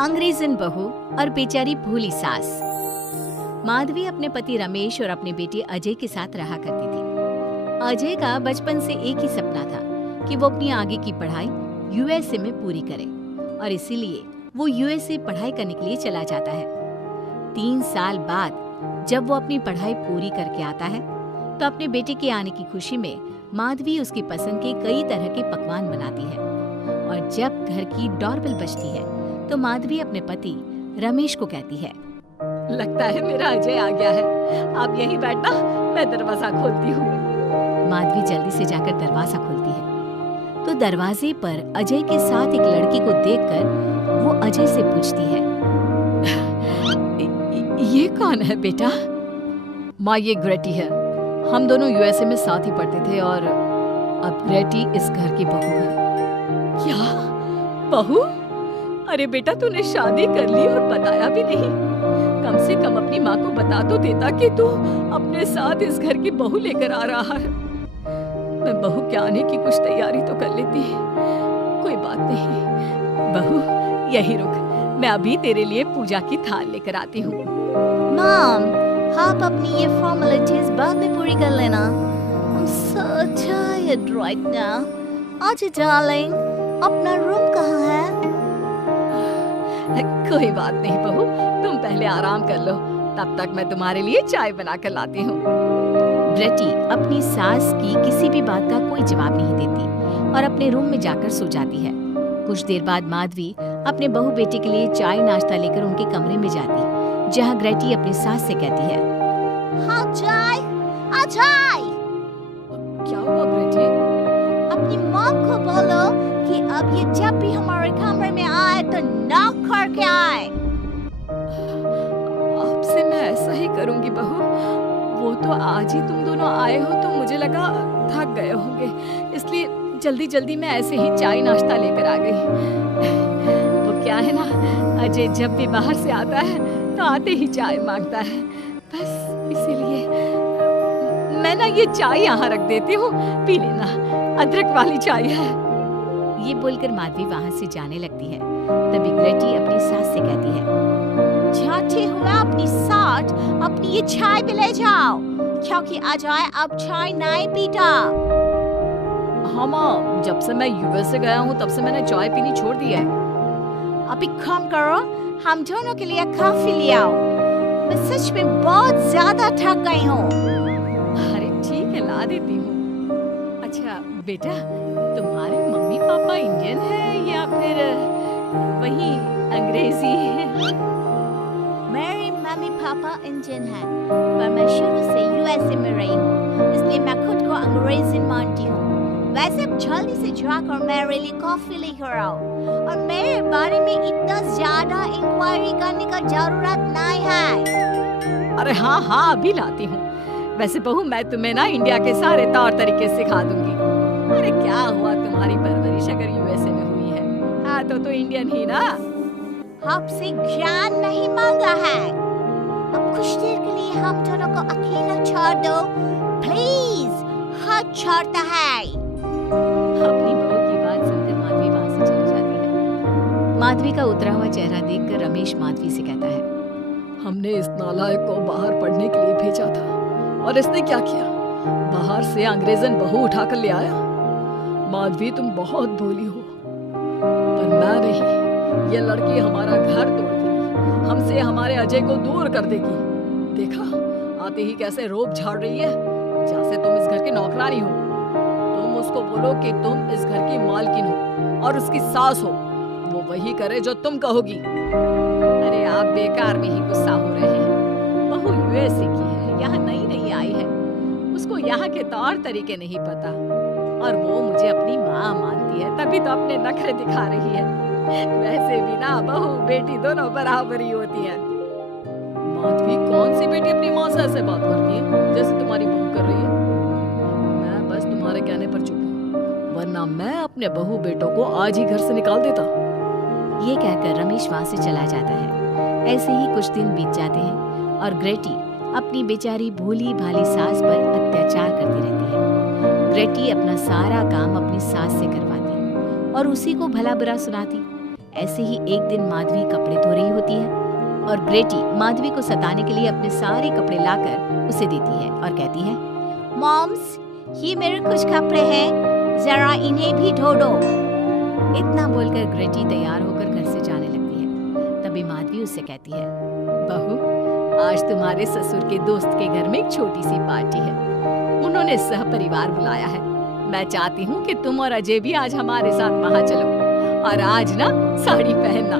अंग्रेजन बहू और बेचारी भोली सास। माधवी अपने पति रमेश और अपने बेटे अजय के साथ रहा करती थी। अजय का बचपन से एक ही सपना था कि वो अपनी आगे की पढ़ाई यूएसए में पूरी करे और इसीलिए वो यूएसए पढ़ाई करने के लिए चला जाता है। 3 साल बाद जब वो अपनी पढ़ाई पूरी करके आता है तो अपने बेटे के आने की खुशी में माधवी उसकी पसंद के कई तरह के पकवान बनाती है और जब घर की डोरबेल बजती है तो माधवी अपने पति रमेश को कहती है, लगता है मेरा अजय आ गया है, आप यहीं बैठना, मैं दरवाजा खोलती हूँ। माधवी जल्दी से जाकर दरवाजा खोलती है तो दरवाजे पर अजय के साथ एक लड़की को देखकर वो अजय से पूछती है, ये कौन है बेटा? माँ, ये ग्रेटी है। हम दोनों यूएसए में साथ ही पढ़ते थे और अब ग्रेटी इस घर की बहू है। क्या बहू? अरे बेटा, तूने शादी कर ली और बताया भी नहीं। कम से कम अपनी माँ को बता तो देता कि तू अपने साथ इस घर की बहू लेकर आ रहा है। मैं बहू के आने की कुछ तैयारी तो कर लेती। कोई बात नहीं बहू, यही रुक, मैं अभी तेरे लिए पूजा की थाल लेकर आती हूँ। मॉम, आप अपनी ये फॉर्मेलिटीज बाद में पूरी कर लेना। I'm so tired right now. आजी डार्लिंग, अपना रूम कहाँ है? कोई बात नहीं बहू, तुम पहले आराम कर लो, तब तक मैं तुम्हारे लिए चाय बना कर लाती हूँ। ग्रेटी अपनी सास की किसी भी बात का कोई जवाब नहीं देती और अपने रूम में जाकर सो जाती है। कुछ देर बाद माधवी अपने बहू बेटे के लिए चाय नाश्ता लेकर उनके कमरे में जाती, जहाँ ग्रेटी अपनी सास से कहती है, हाँ चाय, अजय। क्या हुआ ग्रेटी? अपनी मॉम को बोलो कि अब ये जब भी हमारे कमरे में आए तो नॉक करके आए। आपसे मैं ऐसा ही करूंगी बहू। वो तो आज ही तुम दोनों आए हो तो मुझे लगा थक गए होंगे, इसलिए जल्दी जल्दी मैं ऐसे ही चाय नाश्ता लेकर आ गई। वो क्या है ना, अजय जब भी बाहर से आता है तो आते ही चाय मांगता है, बस इसीलिए मैं ना ये चाय यहाँ रख देती हूँ, पी लेना, अदरक वाली चाय है। ये बोलकर माधवी वहाँ से जाने लगती है। तभी ग्रेटी अपनी सास से कहती है, जाते हुए अपनी साथ अपनी ये चाय भी ले जाओ, क्योंकि अजय अब चाय नहीं पीता। हाँ माँ, जब से मैं यूएसए गया हूँ तब से मैंने चाय पीनी छोड़ दी है। अभी काम करो, हम दोनों के लिए कॉफी ले आओ, मैं सच में बहुत ज्यादा थक गई हूँ। अरे ठीक है, ला देती हूँ। अच्छा बेटा, तुम्हारे मम्मी पापा इंडियन है या फिर वही अंग्रेजी है? मेरे मम्मी पापा इंडियन हैं, पर मैं शुरू से यूएसए में रही हूँ, इसलिए मैं खुद को अंग्रेजी मानती हूँ। वैसे अब जल्दी से जाकर मेरे लिए कॉफी लेकर आओ और मेरे बारे में इतना ज्यादा इंक्वायरी करने का जरूरत नहीं है। अरे हाँ हाँ, अभी लाती हूँ। वैसे बहू, मैं तुम्हें ना इंडिया के सारे तौर तरीके सिखा दूंगी। अरे क्या हुआ, तुम्हारी परवरिश अगर यूएसए में हुई है, हाँ तो इंडियन ही ना। आपसे ज्ञान नहीं मांगा है, अब कुछ देर के लिए हम दोनों को अकेला छोड़ दो प्लीज। हाथ छोड़ता है। अपनी बहू की बात सुनकर माधवी वहाँ से चली जाती है। माधवी का उतरा हुआ चेहरा देखकर रमेश माधवी से कहता है, हमने इस नालायक को बाहर पढ़ने के लिए भेजा था और इसने क्या किया, बाहर से अंग्रेजन बहू उठाकर ले आया। माधवी, तुम बहुत भोली हो, पर मैं नहीं। ये लड़की हमारा घर तोड़ देगी, हमसे हमारे अजय को दूर कर देगी। देखा, आते ही कैसे रोब झाड़ रही है, जैसे तुम इस घर की नौकरानी हो। तुम उसको बोलो कि तुम इस घर की मालकिन हो और उसकी सास हो, वो वही करे जो तुम कहोगी। अरे आप बेकार में ही गुस्सा हो रहे हैं। बहू यूएसए की है, यहाँ नई नई आई है, उसको यहाँ के तौर तरीके नहीं पता और वो मुझे अपनी माँ मानती है, तभी तो अपने नखरे दिखा रही है। वैसे भी ना बहू बेटी दोनों बराबरी होती है। माधवी, कौन सी बेटी अपनी माँ से ऐसे बात करती है जैसे तुम्हारी बहू कर रही है? मैं बस तुम्हारे कहने पर चुप हूँ, वरना मैं अपने बहू बेटों को आज ही घर से निकाल देता। ये कहकर रमेश वहाँ से चला जाता है। ऐसे ही कुछ दिन बीत जाते हैं और ग्रेटी अपनी बेचारी भोली भाली सास पर अत्याचार करती रहती है। ग्रेटी अपना सारा काम अपनी सास से करवाती और उसी को भला बुरा सुनाती। ऐसे ही एक दिन माधवी कपड़े धो रही होती है और ग्रेटी माधवी को सताने के लिए अपने सारे कपड़े लाकर उसे देती है और कहती है, मॉम्स, ये मेरे कुछ कपड़े हैं, जरा इन्हें भी धो दो। इतना बोलकर ग्रेटी तैयार होकर घर से जाने लगती है। तभी माधवी उससे कहती है, बहू, आज तुम्हारे ससुर के दोस्त के घर में एक छोटी सी पार्टी है। उन्होंने सह परिवार बुलाया है। मैं चाहती हूँ कि तुम और अजय भी आज हमारे साथ वहाँ चलो और आज ना साड़ी पहनना।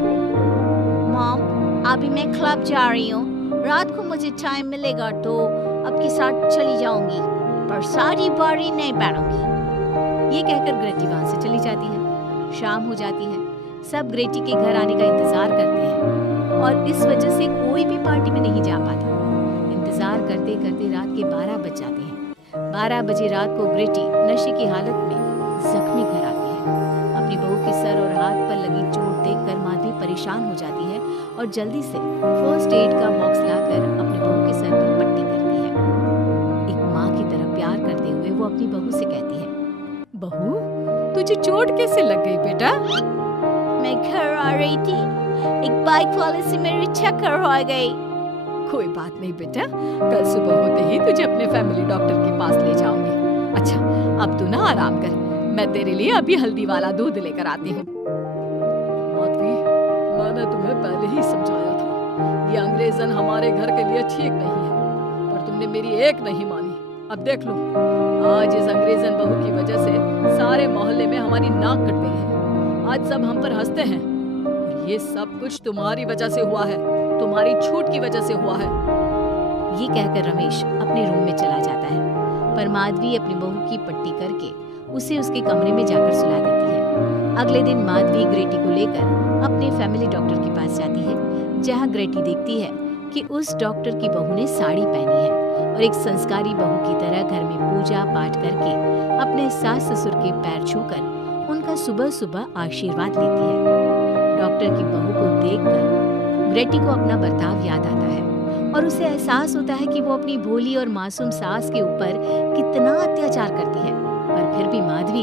मॉम, अभी मैं क्लब जा रही हूँ। रात को मुझे टाइम मिलेगा तो आपके साथ चली जाऊंगी, पर साड़ी बारी नहीं पहनूंगी। ये कहकर ग्रेटी वहाँ से चली जाती है। शाम हो जाती है। सब ग्रेटी के घर आने का इंतजार करते हैं और इस वजह से कोई भी पार्टी में नहीं जा पाता। इंतजार करते करते रात के 12 बज जाते हैं। 12 बजे रात को ग्रेटी नशे की हालत में जख्मी घर आती है। अपनी बहू के सर और हाथ पर लगी चोट देखकर माधवी परेशान हो जाती है और जल्दी से फर्स्ट एड का बॉक्स लाकर अपनी बहू के सर पर पट्टी करती है। एक माँ की तरह प्यार करते हुए वो अपनी बहू से कहती है, बहू, तुझे चोट कैसे लग गई बेटा? मैं घर आ रही थी, एक बाइक वाले से मेरी टक्कर हो गई। कोई बात नहीं बेटा, कल सुबह होते ही तुझे अपने फैमिली डॉक्टर के पास ले जाऊंगी। अच्छा, अब तू ना आराम कर, मैं तेरे लिए अभी हल्दी वाला दूध लेकर आती हूँ। माधवी, मैंने तुम्हें पहले ही समझाया था, ये अंग्रेजन हमारे घर के लिए ठीक नहीं है, पर तुमने मेरी एक नहीं मानी। अब देख लो, आज इस अंग्रेजन बहू की वजह से सारे मोहल्ले में हमारी नाक कट गई है। आज सब हम पर हंसते हैं और ये सब कुछ तुम्हारी वजह से हुआ है, तुम्हारी छूट की वजह से हुआ है। ये कहकर रमेश अपने रूम में चला जाता है, पर माधवी अपनी बहू की पट्टी करके उसे उसके कमरे में जाकर सुला देती है। अगले दिन माधवी ग्रेटी को लेकर अपने फैमिली डॉक्टर के पास जाती है, जहाँ ग्रेटी देखती है कि उस डॉक्टर की बहू ने साड़ी पहनी है और एक संस्कारी बहू की तरह घर में पूजा पाठ करके अपने सास ससुर के पैर छूकर उनका सुबह सुबह आशीर्वाद लेती है। डॉक्टर की बहू को देखकर ग्रेटी को अपना बर्ताव याद आता है और उसे एहसास होता है कि वो अपनी भोली और मासूम सास के ऊपर कितना अत्याचार करती है, पर फिर भी माधवी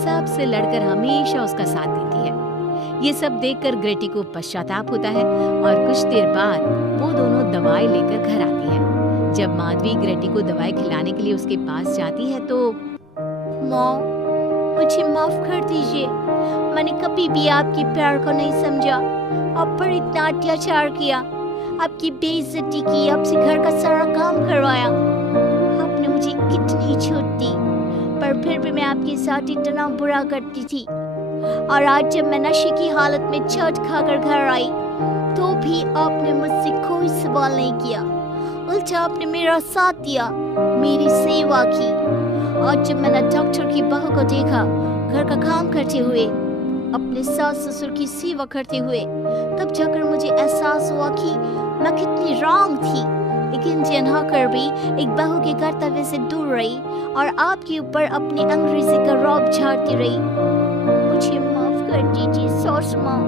सबसे लड़कर हमेशा उसका साथ देती है। ये सब देखकर ग्रेटी को पश्चाताप होता है और कुछ देर बाद वो दोनों दवाई लेकर घर आती है। जब माधवी ग्रेटी को दवाई खिलाने के लिए उसके पास जाती है तो मॉम, मुझे माफ कर दीजिए, मैंने कभी भी आपके प्यार को नहीं समझा, आप पर इतना अत्याचार किया, आपकी बेइज्जती की, आपसे घर का सारा काम करवाया। आपने मुझे कितनी छूट दी, पर फिर भी मैं आपके साथ इतना बुरा करती थी। और आज जब मैं नशे की हालत में चोट खाकर घर आई तो भी आपने मुझसे कोई सवाल नहीं किया, उल्टा आपने मेरा साथ दिया, मेरी सेवा की। आज जब मैंने डॉक्टर की बहू को देखा घर का काम करते हुए, अपने सास ससुर की सेवा करते हुए, तब जाकर मुझे एहसास हुआ कि मैं कितनी रॉन्ग थी, लेकिन जिन्हा कर भी एक बहू के कर्तव्य से दूर रही और आपके ऊपर अपनी अंग्रेजी का रौब झाड़ती रही। मुझे माफ कर दीजिए सासू माँ।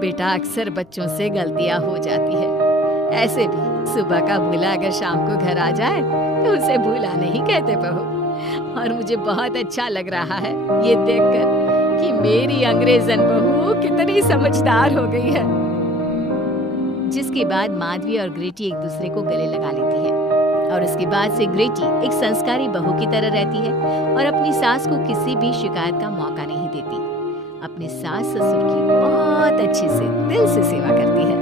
बेटा, अक्सर बच्चों से गलतियां हो जाती है। ऐसे भी सुबह का भूला अगर शाम को घर आ जाए तो उसे भूला नहीं कहते बहू। और मुझे बहुत अच्छा लग रहा है ये देखकर कि मेरी अंग्रेजन बहू कितनी समझदार हो गई है। जिसके बाद माधवी और ग्रेटी एक दूसरे को गले लगा लेती है और उसके बाद से ग्रेटी एक संस्कारी बहू की तरह रहती है और अपनी सास को किसी भी शिकायत का मौका नहीं देती। अपने सास ससुर की बहुत अच्छे से दिल से सेवा करती है।